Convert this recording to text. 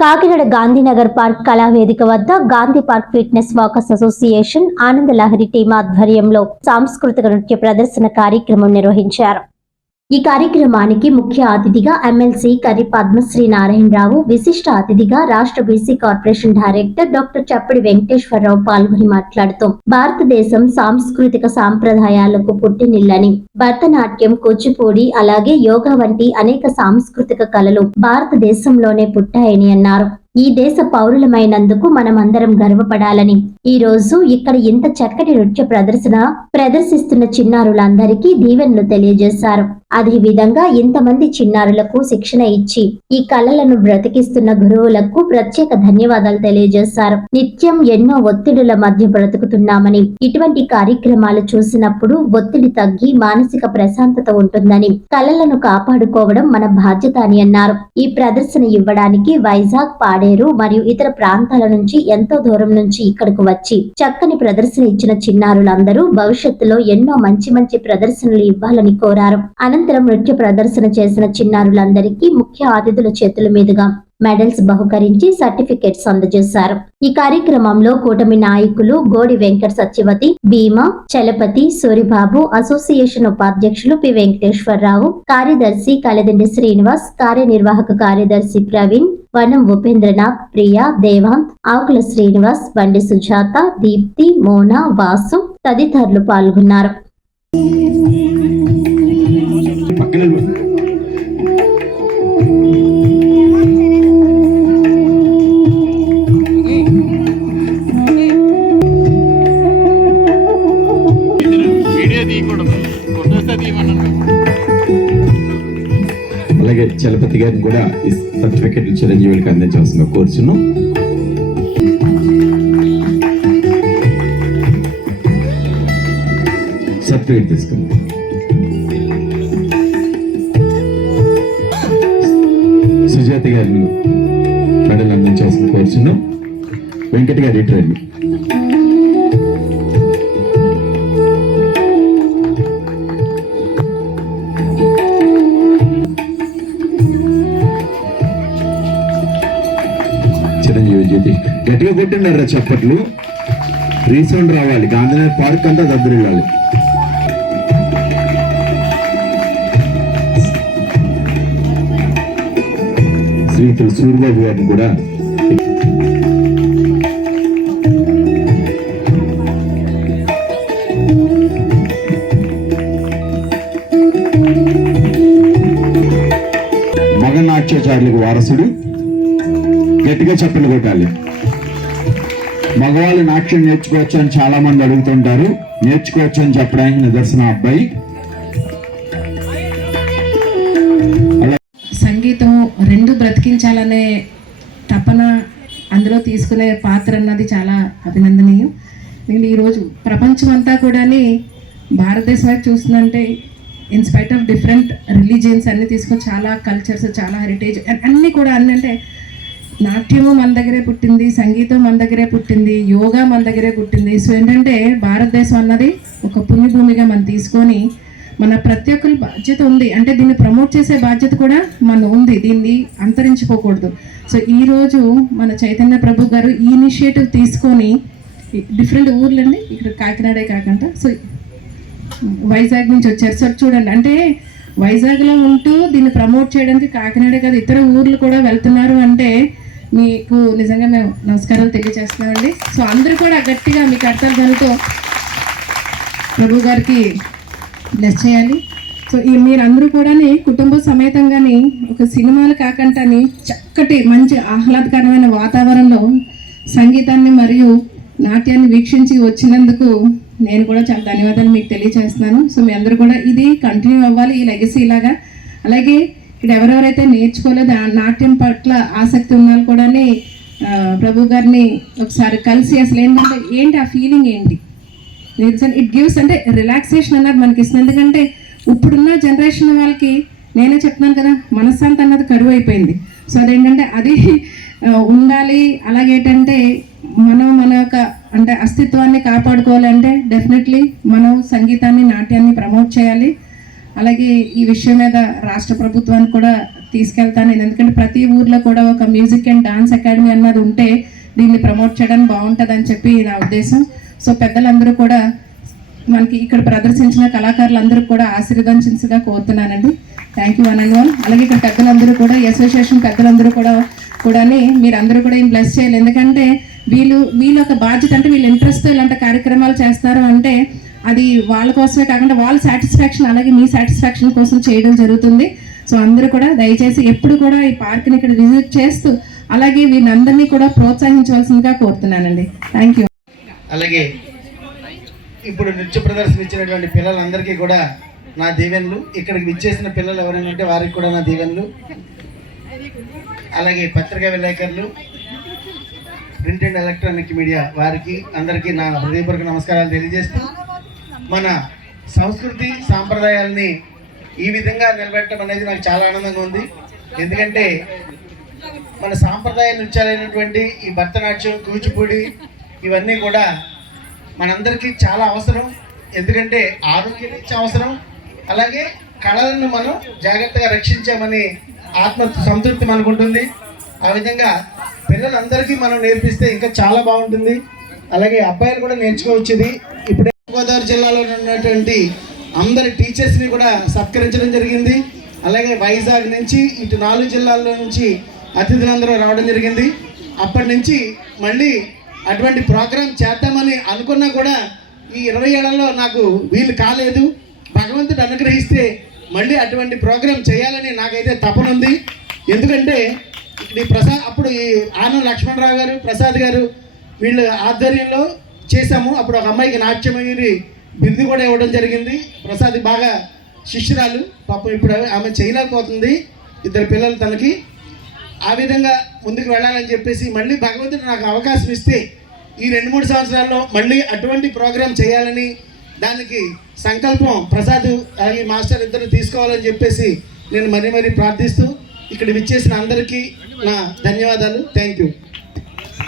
Kakinada Gandhinagar park కళావేదిక వద్ద Gandhi park fitness walkers association ఆనంద Lahari team ఆధ్వర్యంలో సాంస్కృతిక నృత్య ప్రదర్శన కార్యక్రమం నిర్వహించారు. ఈ కార్యక్రమానికి ముఖ్య అతిథిగా ఎమ్మెల్సీ కర్రి పద్మశ్రీ నారాయణరావు, విశిష్ట అతిథిగా రాష్ట్ర BC corporation director doctor చప్పడి Venkateswararao పాల్గొని మాట్లాడుతూ భారతదేశం సాంస్కృతిక సాంప్రదాయాలకు పుట్టినిల్లని, భరతనాట్యం, కూచిపూడి అలాగే యోగా వంటి అనేక సాంస్కృతిక కళలు భారతదేశంలోనే పుట్టాయని అన్నారు. ఈ దేశ పౌరులమైనందుకు మనమందరం గర్వపడాలని, ఈ రోజు ఇక్కడ ఇంత చక్కటి నృత్య ప్రదర్శిస్తున్న చిన్నారులందరికీ దీవెనలు తెలియజేశారు. అదే విధంగా ఇంతమంది చిన్నారులకు శిక్షణ ఇచ్చి ఈ కళలను బ్రతికిస్తున్న గురువులకు ప్రత్యేక ధన్యవాదాలు తెలియజేశారు. నిత్యం ఎన్నో ఒత్తిడుల మధ్య బ్రతుకుతున్నామని, ఇటువంటి కార్యక్రమాలు చూసినప్పుడు ఒత్తిడి తగ్గి మానసిక ప్రశాంతత ఉంటుందని, కళలను కాపాడుకోవడం మన బాధ్యత అని అన్నారు. ఈ ప్రదర్శన ఇవ్వడానికి వైజాగ్, పాడేరు మరియు ఇతర ప్రాంతాల నుంచి ఎంతో దూరం నుంచి ఇక్కడకు వచ్చి చక్కని ప్రదర్శన ఇచ్చిన చిన్నారులందరూ భవిష్యత్తులో ఎన్నో మంచి మంచి ప్రదర్శనలు ఇవ్వాలని కోరారు. అనంతరం నృత్య ప్రదర్శన చేసిన చిన్నారులందరికీ ముఖ్య అతిథుల చేతుల మీదుగా మెడల్స్ బహుకరించి సర్టిఫికెట్స్ అందజేశారు. ఈ కార్యక్రమంలో కూటమి నాయకులు గోడి వెంకట సత్యవతి, భీమా, చలపతి, సూరిబాబు, అసోసియేషన్ ఉపాధ్యక్షులు పి వెంకటేశ్వరరావు, కార్యదర్శి కలదండి శ్రీనివాస్, కార్యనిర్వాహక కార్యదర్శి ప్రవీణ్, వనం ఉపేంద్రనాథ్, ప్రియా, దేవాంత్, ఆకుల శ్రీనివాస్, బండి సుజాత, దీప్తి, మోనా, వాసు తదితరులు పాల్గొన్నారు. అలాగే చలపతి గారిని కూడా ఈ సర్టిఫికెట్లు చిరంజీవులకు అందించాల్సిన కోర్సును సర్టిఫికెట్ తీసుకుంది. సుజాత గారిని మెడల్ అందించాల్సిన కోర్సును వెంకట గారి రిటర్న్. చిరంజీవి జ్యోతి గట్టిగా కొట్టినారా చప్పట్లు, రీసౌండ్ రావాలి, గాంధీనగర్ పార్క్ అంతా దద్దరిల్లాలి. శ్రీతులు సూరిబాబు గారిని కూడా మగ నాట్యాచార్యులకు వారసుడు, గట్టిగా చప్పట్లు కొట్టాలి. మగవాళ్ళు నాట్యం నేర్చుకోవచ్చు అని చాలా మంది అడుగుతుంటారు, నేర్చుకోవచ్చు అని చెప్పడానికి నిదర్శన అబ్బాయి. సంగీతం రెండు బ్రతికించాలనే తపన అందులో తీసుకునే పాత్ర అన్నది చాలా అభినందనీయం. నేను ఈరోజు ప్రపంచం అంతా కూడా భారతదేశం వైపు చూస్తుందంటే ఇన్స్పైట్ ఆఫ్ డిఫరెంట్ రిలీజియన్స్ అన్ని తీసుకొని చాలా కల్చర్స్, చాలా హెరిటేజ్ అన్నీ కూడా అన్నీ అంటే నాట్యము మన దగ్గరే పుట్టింది, సంగీతం మన దగ్గరే పుట్టింది, యోగా మన దగ్గరే పుట్టింది. సో ఏంటంటే భారతదేశం అన్నది ఒక పుణ్యభూమిగా మనం తీసుకొని మన ప్రతి ఒక్కరి బాధ్యత ఉంది, అంటే దీన్ని ప్రమోట్ చేసే బాధ్యత కూడా మన ఉంది, దీన్ని అంతరించిపోకూడదు. సో ఈరోజు మన చైతన్య ప్రభు గారు ఈ ఇనిషియేటివ్ తీసుకొని డిఫరెంట్ ఊర్లండి, ఇక్కడ కాకినాడే కాకుండా సో వైజాగ్ నుంచి వచ్చారు. సో చూడండి, అంటే వైజాగ్లో ఉంటూ దీన్ని ప్రమోట్ చేయడానికి కాకినాడే కాదు ఇతర ఊర్లు కూడా వెళ్తున్నారు అంటే మీకు నిజంగా మేము నమస్కారాలు తెలియజేస్తున్నామండి. సో అందరూ కూడా గట్టిగా మీ కర్తవ్యాలతో ప్రభు గారికి బ్లెస్ చేయాలి. సో మీరు అందరూ కూడా కుటుంబ సమేతంగాని ఒక సినిమాలు కాకుండా చక్కటి మంచి ఆహ్లాదకరమైన వాతావరణంలో సంగీతాన్ని మరియు నాట్యాన్ని వీక్షించి వచ్చినందుకు నేను కూడా చాలా ధన్యవాదాలు మీకు తెలియజేస్తున్నాను. సో మీ అందరూ కూడా ఇది కంటిన్యూ అవ్వాలి, ఈ లెగసీ లాగా. అలాగే ఇక్కడ ఎవరెవరైతే నేర్చుకోలేదు, నాట్యం పట్ల ఆసక్తి ఉన్నాళ్ళు కూడా ప్రభు గారిని ఒకసారి కలిసి అసలు ఏంటి ఆ ఫీలింగ్ ఏంటి, ఇట్ గివ్స్ అంటే రిలాక్సేషన్ అన్నది మనకి ఇస్తుంది. ఎందుకంటే ఇప్పుడున్న జనరేషన్ వాళ్ళకి నేనే చెప్తున్నాను కదా, మనశ్శాంతి అన్నది కరువు అయిపోయింది. సో అదేంటంటే అది ఉండాలి. అలాగేంటంటే మనం మన యొక్క అంటే అస్తిత్వాన్ని కాపాడుకోవాలంటే డెఫినెట్లీ మనం సంగీతాన్ని, నాట్యాన్ని ప్రమోట్ చేయాలి. అలాగే ఈ విషయం మీద రాష్ట్ర ప్రభుత్వానికి కూడా తీసుకెళ్తాను నేను, ఎందుకంటే ప్రతి ఊర్లో కూడా ఒక మ్యూజిక్ అండ్ డాన్స్ అకాడమీ అన్నది ఉంటే దీన్ని ప్రమోట్ చేయడానికి బాగుంటుంది అని చెప్పి నా ఉద్దేశం. సో పెద్దలందరూ కూడా మనకి ఇక్కడ ప్రదర్శించిన కళాకారులందరూ కూడా ఆశీర్వదించాల్సిందిగా కోరుతున్నానండి. Thank you one and one. అలాగే ఇక్కడ పెద్దలందరూ కూడా అసోసియేషన్ పెద్దలందరూ కూడా మీరందరూ కూడా ఏం బ్లెస్ చేయాలి, ఎందుకంటే వీళ్ళ ఒక బాధ్యత, అంటే వీళ్ళు ఇంట్రెస్ట్ ఇలాంటి కార్యక్రమాలు చేస్తారు అంటే అది వాళ్ళ కోసమే కాకుండా వాళ్ళ సాటిస్ఫాక్షన్ అలాగే మీ సాటిస్ఫాక్షన్ కోసం చేయడం జరుగుతుంది. సో అందరూ కూడా దయచేసి ఎప్పుడు కూడా ఈ పార్క్ని ఇక్కడ విజిట్ చేస్తూ అలాగే వీళ్ళందరినీ కూడా ప్రోత్సహించవలసిందిగా కోరుతున్నానండి. Thank you. అలాగే ఇప్పుడు నృత్య ప్రదర్శన ఇచ్చినటువంటి పిల్లలందరికీ కూడా నా దీవెనలు, ఇక్కడికి విచ్చేసిన పిల్లలు ఎవరైనా ఉంటే వారికి కూడా నా దీవెనలు, అలాగే పత్రికా విలేకరులు, ప్రింట్ అండ్ ఎలక్ట్రానిక్ మీడియా వారికి అందరికీ నా హృదయపూర్వక నమస్కారాలు తెలియజేస్తూ, మన సంస్కృతి సాంప్రదాయాల్ని ఈ విధంగా నిలబెట్టడం అనేది నాకు చాలా ఆనందంగా ఉంది. ఎందుకంటే మన సాంప్రదాయ నృత్యాలైనటువంటి ఈ భరతనాట్యం, కూచిపూడి ఇవన్నీ కూడా మనందరికీ చాలా అవసరం. ఎందుకంటే ఆరోగ్యం అవసరం, అలాగే కళలను మనం జాగ్రత్తగా రక్షించామని ఆత్మ సంతృప్తి మనకు ఉంటుంది. ఆ విధంగా పిల్లలందరికీ మనం నేర్పిస్తే ఇంకా చాలా బాగుంటుంది. అలాగే అబ్బాయిలు కూడా నేర్చుకోవచ్చు. ఇది ఇప్పుడే గోదావరి జిల్లాలో ఉన్నటువంటి అందరి టీచర్స్ని కూడా సత్కరించడం జరిగింది. అలాగే వైజాగ్ నుంచి ఇటు 4 జిల్లాల్లో నుంచి అతిథులందరూ రావడం జరిగింది. అప్పటి నుంచి మళ్ళీ అటువంటి ప్రోగ్రాం చేద్దామని అనుకున్నా కూడా ఈ 20 ఏళ్లలో నాకు వీలు కాలేదు. భగవంతుడు అనుగ్రహిస్తే మళ్ళీ అటువంటి ప్రోగ్రాం చేయాలని నాకైతే తపన ఉంది. ఎందుకంటే ఇక్కడ అప్పుడు ఈ ఆనం లక్ష్మణరావు గారు, ప్రసాద్ గారు వీళ్ళ ఆధ్వర్యంలో చేశాము. అప్పుడు ఒక అమ్మాయికి నాట్యమయూరి బిరుదు కూడా ఇవ్వడం జరిగింది. ప్రసాద్ బాగా శిష్యురాలు, పాపం ఇప్పుడు ఆమె చేయలేకపోతుంది, 2 పిల్లలు తనకి. ఆ విధంగా ముందుకు వెళ్ళాలని చెప్పేసి మళ్ళీ భగవంతుడు నాకు అవకాశం ఇస్తే ఈ 2-3 సంవత్సరాల్లో మళ్ళీ అటువంటి ప్రోగ్రాం చేయాలని దానికి సంకల్పం ప్రసాద్ అలాగే మాస్టర్ ఇద్దరు తీసుకోవాలని చెప్పేసి నేను మరీ ప్రార్థిస్తూ ఇక్కడ విచ్చేసిన అందరికీ నా ధన్యవాదాలు. Thank you.